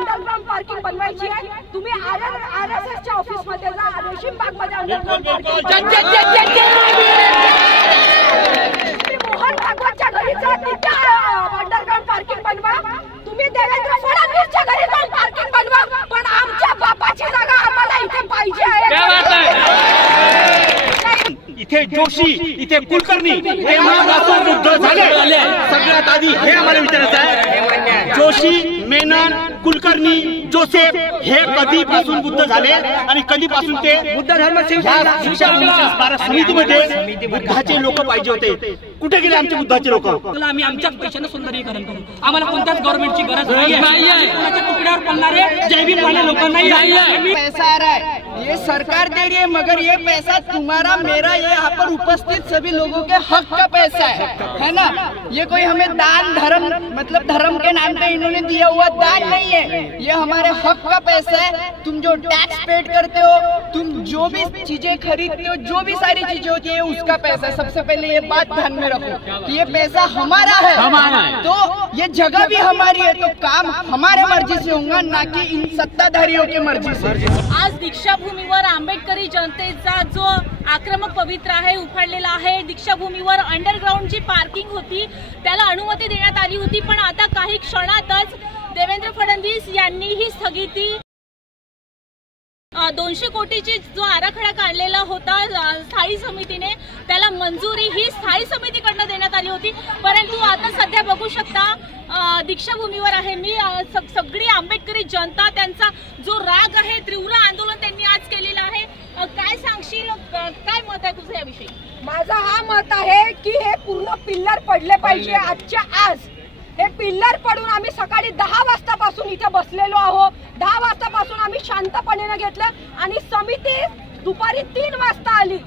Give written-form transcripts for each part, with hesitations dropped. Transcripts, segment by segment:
Underground parking बनवायची आहे, तुम्ही RSSच्या ऑफिस मध्ये जा, रेशीम बाग मध्ये अंडरग्राउंड मोहन भागवतच्या घरी जा, तिथे अंडरग्राउंड पार्किंग बनवा. तुम्ही देवेंद्र फडणवीसच्या घरी जाऊन पार्किंग बनवा, पण आमच्या बापाची जागा आम्हाला इथे पाहिजे आहे. इथे जोशी, इथे कुलकर्णी तेव्हापासून बुद्ध झाले. सगळ्यात आधी हे आम्हाला विचारायचं आहे, जोशी, मेनन, कुलकर्णी, जोसेफ हे कधीपासून बुद्ध झाले आणि कधीपासून ते बुद्ध धर्म शिक्षा समितीमध्ये बुद्धाचे लोक पाहिजे होते? कुठे गेले आमचे बुद्धाचे लोक? आम्ही आमच्याच पैशाने सुंदरीकरण करू, आम्हाला कोणत्याच गव्हर्नमेंटची गरज नाहीये. कोणाच्या तुकड्यावर पडणारे जैविक वाले लोक नाही. पैसा आ रहा है, ये सरकार दे रही है, मगर ये पैसा तुम्हारा मेरा ये यहाँ पर उपस्थित सभी लोगों के हक का पैसा है ना. ये कोई हमें दान धर्म मतलब धर्म के नाम पे इन्होंने दिया हुआ दान नहीं है, ये हमारे हक का पैसा है. तुम जो टैक्स पेड करते हो, तुम जो भी चीजें खरीदते हो, जो भी सारी चीजें होती है उसका पैसा है. सबसे पहले ये बात ध्यान में रखो कि ये पैसा हमारा है, तो ये जगह भी हमारी है, तो काम हमारे मर्जी से होगा, ना कि इन सत्ताधारियों की मर्जी से. आज दीक्षाभूमीवर आंबेडकरी जनतेचा जो आक्रमक पवित्र आहे उफाळलेला आहे. दीक्षाभूमीवर अंडरग्राउंड जी पार्किंग होती त्याला अनुमती देण्यात आली होती, पण आता काही क्षणातच देवेंद्र फडणवीस यांनी ही स्थगिती 200 कोटीची जो आराखडा काढलेला होता स्थायी समितीने, त्याला मंजुरी ही स्थायी समितीकडनं देण्यात आली होती. परंतु आता सध्या बघू शकता दीक्षाभूमीवर आहे मी, सगळी आंबेडकरी जनता, त्यांचा जो राग आहे, तीव्र आंदोलन त्यांनी आज केलेलं आहे. काय सांगशील, काय मत आहे तुझं याविषयी? माझं हा मत आहे की हे पूर्ण पिल्लर पडले पाहिजे आजच्या आज. हे पिल्लर पडून आम्ही सकाळी 10 वाजतापासून इथे बसलेलो आहोत. 10 वाजतापासून आम्ही शांतपणे घेतलं आणि समिती दुपारी 3 वाजता आली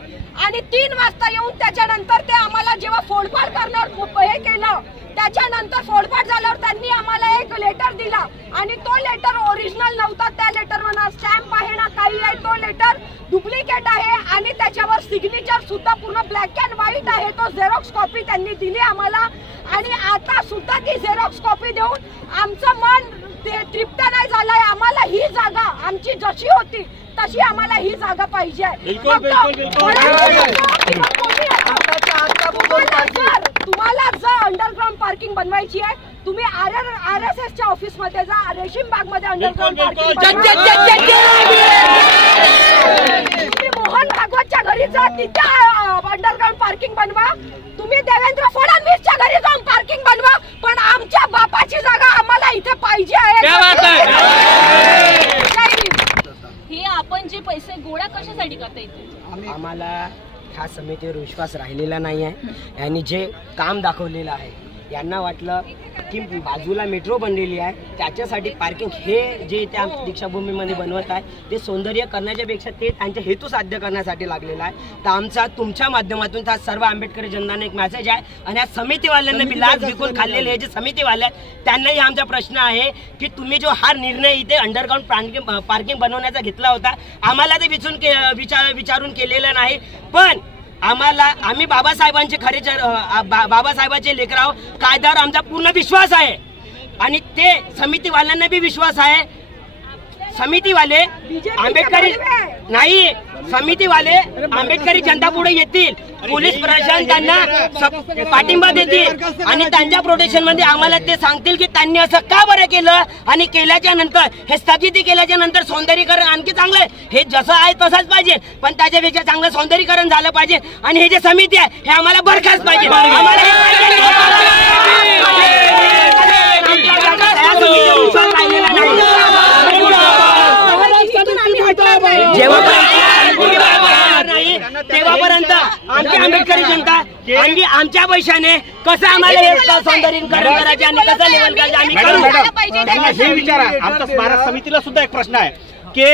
आणि 3 वाजता येऊन त्याच्यानंतर ते आम्हाला जेव्हा फोडफाड करणार हे केलं, त्याच्यानंतर फोडफाड झाल्यावर त्यांनी आम्हाला एक लेटर दिला आणि तो लेटर ओरिजिनल नव्हता. त्या लेटरवर ना स्टॅम्प आहे ना काही आहे, तो लेटर डुप्लिकेट आहे आणि त्याच्यावर सिग्नेचर सुद्धा पूर्ण ब्लॅक अँड व्हाईट आहे. तो झेरॉक्स कॉपी त्यांनी दिली आम्हाला आणि आता सुद्धा ती झेरॉक्स कॉपी देऊन आमचं मन तृप्त नाही झालंय. आम्हाला ही जागा आमची जशी होती तशी आम्हाला ही जागा पाहिजे आहे. तुम्हाला जर अंडरग्राउंड पार्किंग बनवायची आहे, तुम्ही RSSच्या ऑफिस मध्ये जा, रेशीम बाग मध्ये अंडरग्राउंड पार्किंग तुम्ही मोहन भागवतच्या घरी जा, तिथे अंडरग्राउंड पार्किंग बनवा. तुम्ही देवेंद्र फडणवीसच्या घरी जाऊन पार्किंग बनवा, पण आमच्या बापाची जागा आम्हाला इथे पाहिजे आहे. हे आपण जे पैसे गोळा कशासाठी करता येते? आम्हाला ह्या समितीवर विश्वास राहिलेला नाही आहे. यांनी जे काम दाखवलेलं आहे, यांना वाटलं की बाजूला मेट्रो बनलेली आहे, त्याच्यासाठी पार्किंग हे जे त्या दीक्षाभूमीमध्ये बनवत आहे ते सौंदर्य करण्याच्या पेक्षा ते त्यांचा हेतू साध्य करण्यासाठी लागलेला आहे. तर आमचा तुमच्या माध्यमातून त्या सर्व आंबेडकरी जनतांना एक मेसेज आहे आणि या समितीवाल्यांना बी लाच विकून खाल्लेले हे जे समितीवाले आहेत त्यांनाही आमचा प्रश्न आहे की तुम्ही जो हा निर्णय इथे अंडरग्राउंड पार्किंग बनवण्याचा घेतला होता, आम्हाला ते विचारून केलेला नाही, पण आम्ही बाबासाहेबांचे खरे बाबासाहेबांचे लेकर आहोत. कायद्यावर आमचा पूर्ण विश्वास आहे आणि ते समितीवाल्यांना बी विश्वास आहे. समितीवाले आंबेडकरी नाही, समितीवाले आंबेडकरी जनता पुढे येतील, पोलीस प्रशासन त्यांना पाठिंबा देतील आणि त्यांच्या प्रोटेक्शन मध्ये आम्हाला ते सांगतील की त्यांनी असं का बरं केलं आणि केल्याच्या नंतर हे स्थगिती केल्याच्या नंतर सौंदर्यीकरण आणखी चांगलं, हे जसं आहे तसंच पाहिजे, पण त्याच्यापेक्षा चांगलं सौंदर्यीकरण झालं पाहिजे आणि हे जे समिती आहे हे आम्हाला बरखास्त पाहिजे. तेव्हापर्यंत आमची आंबेडकरी जनता आणि आमच्या पैशाने कसं आम्हाला सौंदर्यीकरण करायचे आणि कसं लेवल करायचं आम्ही करू. हे विचारा. आमच्या स्मारक समितीला सुद्धा एक प्रश्न आहे की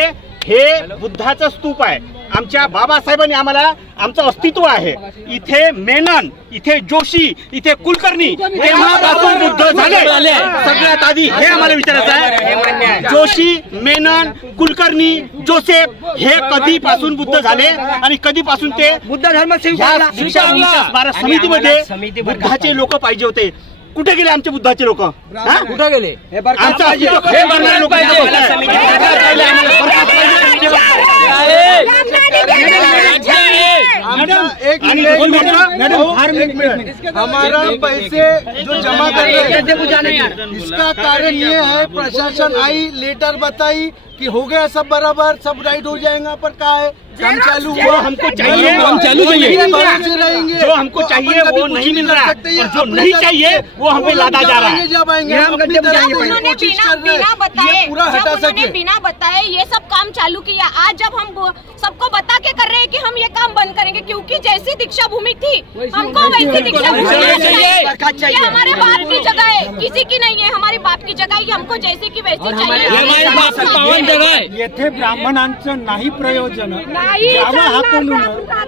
हे बुद्धाचं स्तूप आहे, आमच्या बाबासाहेबांनी आम्हाला आमचं अस्तित्व आहे. इथे मेनन, इथे जोशी, इथे कुलकर्णी तेव्हापासून बुद्ध झाले. सगळ्यात आधी हे आम्हाला विचारायचं आहे, जोशी, मेनन, कुलकर्णी, जोसेफ हे कधीपासून बुद्ध झाले आणि कधीपासून ते बुद्ध धर्म शिक्षा समितीमध्ये बुद्धाचे लोक पाहिजे होते? कुठे गेले आमचे बुद्धाचे लोक? कुठे गेले? आमचं अस्तित्व हे करणारे लोक हमारा पैसे जो जमा कर रहे हैं इसका कारण ये है, प्रशासन आई लेटर बताई कि हो गया सब बराबर, सब राइट हो जाएगा, पर क्या है काम चालू हुआ, हमको चाहिए हम चालू चाहिए, रहेंगे जो हमको चाहिए वो नहीं मिल रहा, और जो नहीं चाहिए वो हमें लादा जा रहा है। जब आएंगे हम अपनी तरह की कोशिश कर रहे हैं ये पूरा हटा सके। बिना बताए ये सब काम चालू किया। आज जब हम सबको बता के कर रहे हैं कि हम ये काम बंद करेंगे, क्योंकि जैसी दीक्षा भूमि थी हमको वैसी दीक्षा भूमि चाहिए। ये हमारे बाप की जगह है, किसी की नहीं है, हमारी बाप की जगह है, हमको जैसी की वैसी चाहिए। येथे ब्राह्मणांचं नाही प्रयोजन, जावा हाकलून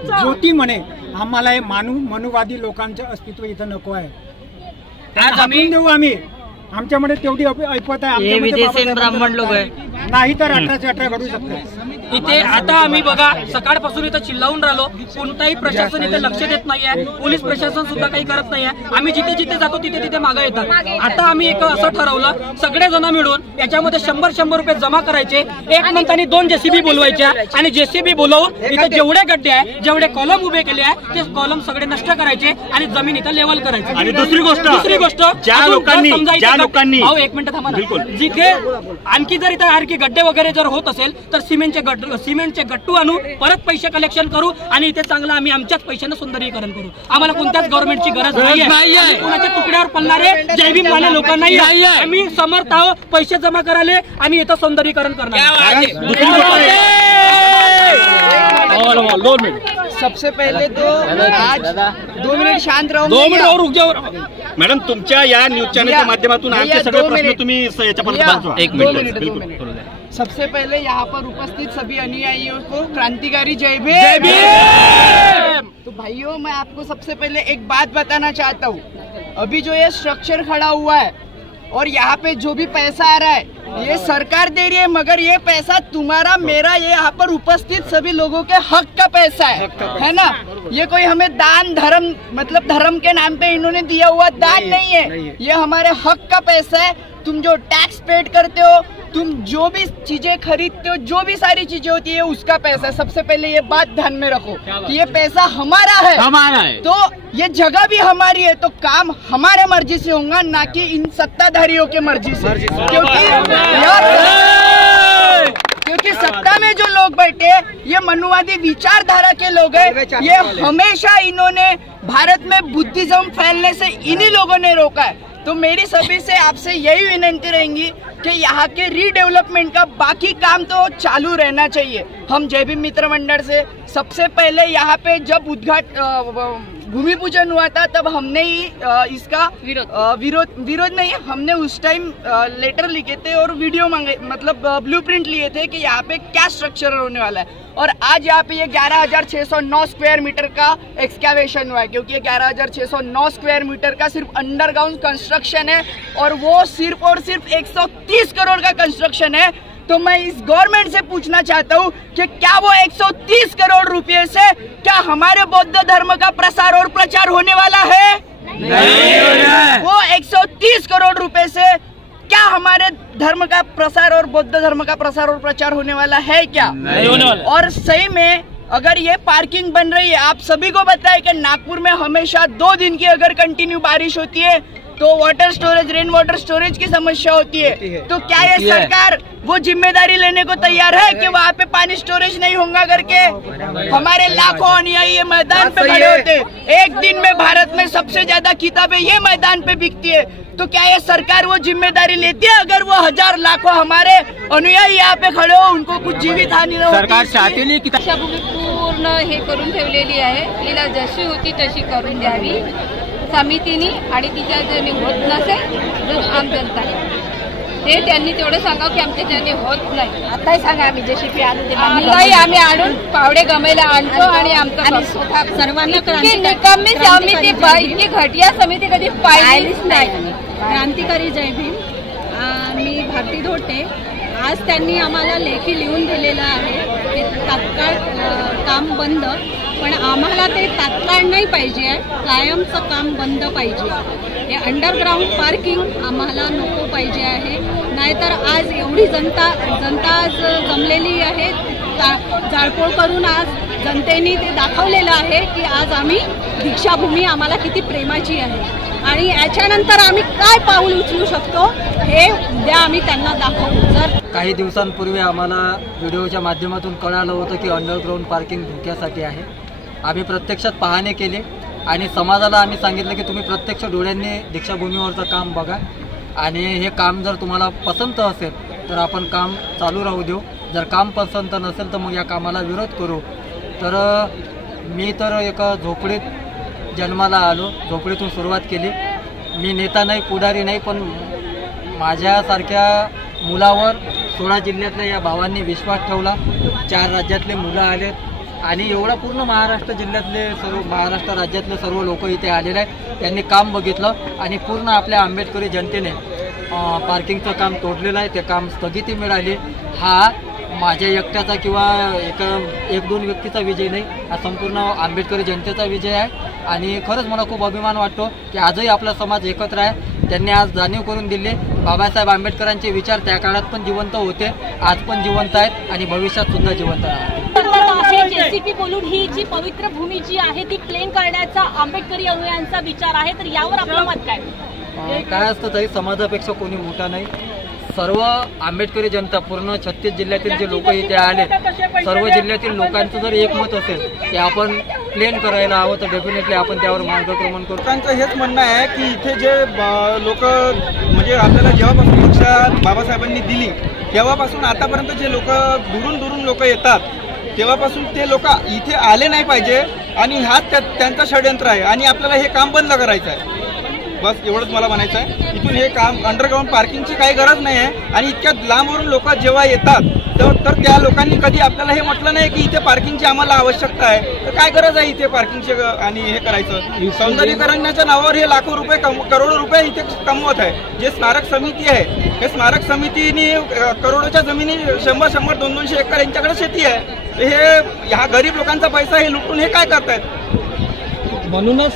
ज्योती म्हणे आम्हाला हे मनुवादी लोकांचं अस्तित्व इथं नको आहे, हाकून देऊ आम्ही, आमच्यामध्ये तेवढी ऐपत आहे, ब्राह्मण लोक आहे नाही तर 18/18 घडू शकतो इथे। आता आम्ही बघा सकाळपासून इथं चिल्लावून राहिलो, कोणताही प्रशासन इथे लक्ष देत नाहीये, पोलीस प्रशासन सुद्धा काही करत नाहीये, आम्ही जिथे जिथे जातो तिथे तिथे मागे येतात। आता आम्ही एक असं ठरवलं, सगळे जण मिळून याच्यामध्ये 100 रुपये जमा करायचे, एक मंथानी 2 JCB बोलवायच्या, आणि JCB बोलवून इथे जेवढे गड्डे आहे, जेवढे कॉलम उभे केले आहे ते कॉलम सगळे नष्ट करायचे आणि जमीन इथं लेवल करायची। आणि दुसरी गोष्ट ज्या लोकांनी भाऊ एक मिनिट थांबा ना, जिथे आणखी जर इथं आणखी गड्डे वगैरे जर होत असेल तर सिमेंटचे गट्टू आणू, परत पैसे कलेक्शन करू आणि इथे चांगलं आम्ही आमच्याच पैशाने सुंदरीकरण करू। आम्हाला कोणत्याच गव्हर्नमेंटची गरज नाहीये, कोणाच्या तुकड्यावर पडणारे जैविक वाले लोक नाही, आम्ही समर्थ आहोत पैसे जमा करायला आणि इथं सौंदर्यीकरण करणार। सबसे पहले तो आज 2 मिनिट शांत राहून 2 मिनिट और रुक जाओ मॅडम, तुमच्या या न्यूज चॅनलच्या माध्यमातून आमचे सगळे प्रश्न तुम्ही याच्यापर्यंत 1 मिनिट। सबसे पहले यहाँ पर उपस्थित सभी अनुयायियों को क्रांतिकारी जय भीम। तो भाइयों, मैं आपको सबसे पहले एक बात बताना चाहता हूँ, अभी जो ये स्ट्रक्चर खड़ा हुआ है और यहाँ पे जो भी पैसा आ रहा है ये सरकार दे रही है, मगर ये पैसा तुम्हारा मेरा ये यहाँ पर उपस्थित सभी लोगों के हक का पैसा है ना। ये कोई हमें दान धर्म मतलब धर्म के नाम पे इन्होंने दिया हुआ दान नहीं है, ये हमारे हक का पैसा है। तुम जो टैक्स पेड करते हो, तुम जो भी चीजें खरीदते हो, जो भी सारी चीजें होती है उसका पैसा है। सबसे पहले ये बात ध्यान में रखो कि ये पैसा हमारा है, तो ये जगह भी हमारी है, तो काम हमारे मर्जी से होगा, ना कि इन सत्ताधारियों के मर्जी से। क्योंकि सत्ता में जो लोग बैठे ये मनुवादी विचारधारा के लोग हैं, ये हमेशा इन्होंने भारत में बुद्धिज्म फैलने से इन्हीं लोगों ने रोका है। तो मेरी सभी से आपसे यही विनती रहेंगी कि यहाँ के रीडेवलपमेंट का बाकी काम तो चालू रहना चाहिए। हम जय भीम मित्र मंडल से सबसे पहले यहाँ पे जब भूमि पूजन हुआ था तब हमने ही इसका विरोध नहीं, हमने उस टाइम लेटर लिखे थे और वीडियो मांगे, मतलब ब्लूप्रिंट लिए थे कि यहाँ पे क्या स्ट्रक्चर होने वाला है। और आज यहाँ पे ये 11,609 स्क्वायर मीटर का एक्सकैवेशन हुआ है, क्योंकि ये 11,609 स्क्वायर मीटर का सिर्फ अंडरग्राउंड कंस्ट्रक्शन है और वो सिर्फ और सिर्फ 130 करोड़ का कंस्ट्रक्शन है। तो मैं इस गवर्नमेंट से पूछना चाहता हूँ कि क्या वो 130 करोड़ रुपए से क्या हमारे बौद्ध धर्म का प्रसार और प्रचार होने वाला है? नहीं। वो 130 करोड़ रुपए से क्या हमारे धर्म का प्रसार और बौद्ध धर्म का प्रसार और प्रचार होने वाला है क्या? नहीं होने वाला। और सही में अगर ये पार्किंग बन रही है, आप सभी को पता है कि नागपुर में हमेशा 2 दिन की अगर कंटिन्यू बारिश होती है तो water storage, rain water storage की समस्या होती है। तो क्या ये सरकार वो जिम्मेदारी लेने को तैयार है कि वहाँ पे पानी स्टोरेज नहीं होगा करके? हमारे लाखों अनुयायी ये मैदान पे खड़े होते, एक दिन में भारत में सबसे ज्यादा किताबें ये मैदान पे बिकती है। तो क्या ये सरकार वो जिम्मेदारी लेती है? अगर वो 1000 लाखों हमारे अनुयायी यहाँ पे खड़े हो, उनको कुछ जीवित हानी न हो, सरकार चाहते नाही की पूर्ण हे करून ठेवलेली आहे, तिला जशी होती तशी करून द्यावी समितीने, आणि तिच्या ज्याने होत नसेल तर आम जनता हे त्यांनी तेवढं सांगावं की आमच्या ज्याने होत नाही। आताही सांगा आम्ही JCB आम्ही आणून पावडे गमेला आणतो आणि आमचं सर्वांना निकम्मी समिती, इतकी घटिया समिती कधी पाहिलीच नाही। क्रांतिकारी जय भीम, मी भारती धोटे। आज त्यांनी आम्हाला लेखी लिहून दिलेलं आहे की तात्काळ काम बंद, पण आम्हाला ते तात्काळ नाही पाहिजे, कायमचं काम बंद पाहिजे। हे अंडरग्राऊंड पार्किंग आम्हाला नको पाहिजे आहे. नाहीतर आज एवढी जनता आज जमलेली आहे, जाळपोळ करून आज जनतेने ते दाखवलेलं आहे की आज आम्ही दीक्षाभूमी आम्हाला किती प्रेमाची आहे आणि याच्यानंतर आम्ही काय पाऊल उचलू शकतो हे उद्या आम्ही त्यांना दाखवू. जर काही दिवसांपूर्वी आम्हाला व्हिडिओच्या माध्यमातून कळालं होतं की अंडरग्राऊंड पार्किंग धोक्यासाठी आहे. आम्ही प्रत्यक्षात पाहणी केली आणि समाजाला आम्ही सांगितलं की तुम्ही प्रत्यक्ष डोळ्यांनी दीक्षाभूमीवरचं काम बघा आणि हे काम जर तुम्हाला पसंत असेल तर आपण काम चालू राहू देऊ, जर काम पसंत नसेल तर मग या कामाला विरोध करू. तर मी तर एका झोपडीत जन्माला आलो, झोपडीतून सुरुवात केली. मी नेता नाही, पुढारी नाही, पण माझ्यासारख्या मुलावर 16 जिल्ह्यातल्या या भावांनी विश्वास ठेवला. 4 राज्यातले मुलं आलेत आणि एवढा पूर्ण महाराष्ट्र राज्यातले सर्व लोक इथे आलेले आहेत. त्यांनी काम बघितलं आणि पूर्ण आपल्या आंबेडकरी जनतेने पार्किंगचं काम तोडलेलं आहे. ते काम स्थगिती मिळाली. हा माझ्या एकट्याचा किंवा एक दोन व्यक्तीचा विजय नाही, हा संपूर्ण आंबेडकरी जनतेचा विजय आहे. आणि खरंच मला खूप अभिमान वाटतो की आजही आपला समाज एकत्र आहे. त्यांनी आज जाणीव करून दिली बाबासाहेब आंबेडकरांचे विचार त्या काळात पण जिवंत होते, आज पण जिवंत आहेत आणि भविष्यात सुद्धा जिवंत राहतील. जेसीपी बोलून ही जी पवित्र भूमी जी आहे ती क्लेम करण्याचा आंबेडकरी अनुयायांचा विचार आहे, तर यावर आपलं मत काय? काय असतं तरी समाजापेक्षा कोणी मोठा नाही. सर्व आंबेडकरी जनता पूर्ण 36 जिल्ह्यातील जे लोक इथे आले, सर्व जिल्ह्यातील लोकांचं जर एक मत असेल की आपण प्लेन करायला हवं तर डेफिनेटली आपण त्यावर मार्गक्रमण करू. लोकांचं हेच म्हणणं आहे की इथे जे लोक म्हणजे आपल्याला जेव्हापासून दीक्षा बाबासाहेबांनी दिली तेव्हापासून आतापर्यंत जे लोक दुरून लोक येतात तेव्हापासून ते लोक इथे आले नाही पाहिजे आणि हाच त्यांचा षडयंत्र आहे आणि आपल्याला हे काम बंद करायचं आहे. बस एवढंच मला म्हणायचं आहे. इथून हे काम अंडरग्राऊंड पार्किंगची काही गरज नाही आहे आणि इतक्या लांबवरून लोक जेव्हा येतात तर त्या लोकांनी कधी आपल्याला हे म्हटलं नाही की इथे पार्किंगची आम्हाला आवश्यकता आहे. तर काय गरज आहे इथे पार्किंगची आणि हे करायचं? सौंदर्यीकरणाच्या नावावर हे लाखो रुपये करोडो रुपये इथे कमवत आहे. जे स्मारक समिती आहे हे स्मारक समितीने करोडोच्या जमिनी 100-100, 200-200 एकर यांच्याकडे शेती आहे. हे ह्या गरीब लोकांचा पैसा हे लुटून हे काय करतायत? म्हणूनच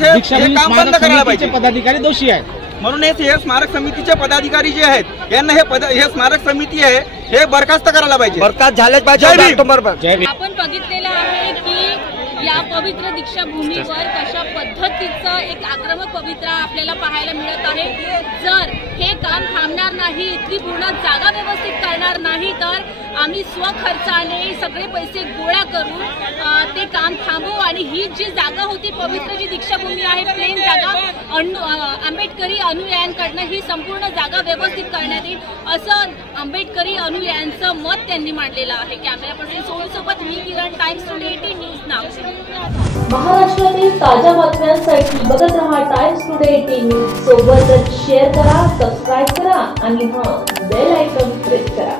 हे काम बंद करायला पाहिजे. पदाधिकारी दोषी आहेत. म्हणूनच हे स्मारक समितीचे पदाधिकारी जे आहेत यांना हे स्मारक समिती आहे हे बरखास्त करायला पाहिजे. बरखास्त झालेच पाहिजे. आपण बघितलेलं आहे की या पवित्र दीक्षाभूमीवर कशा पद्धतीचं एक आक्रमक पवित्र आपल्याला पाहायला मिळत आहे. जर हे काम थांबणार नाही, इथली पूर्ण जागा व्यवस्थित करणार नाही तर आम्ही स्वखर्चाने सगळे पैसे गोळा करून ते काम थांबवू आणि ही जी जागा होती पवित्र जी दीक्षाभूमी आहे प्लेन जागा आंबेडकरी अनुयायांकडनं ही संपूर्ण जागा व्यवस्थित करण्यात येईल असं आंबेडकरी अनुयायांचं मत त्यांनी मांडलेलं आहे. कॅमेरापर्सन सोनूसोबत मी किरण, टाइम्स टुडे 18 न्यूज नागपूर. महाराष्ट्रातील ताज्या बातम्यांसाठी बघत रहा टाइम्स टुडे 18 न्यूज. सोबतच शेअर करा, सबस्क्राईब करा आणि बेल आयकॉन प्रेस करा.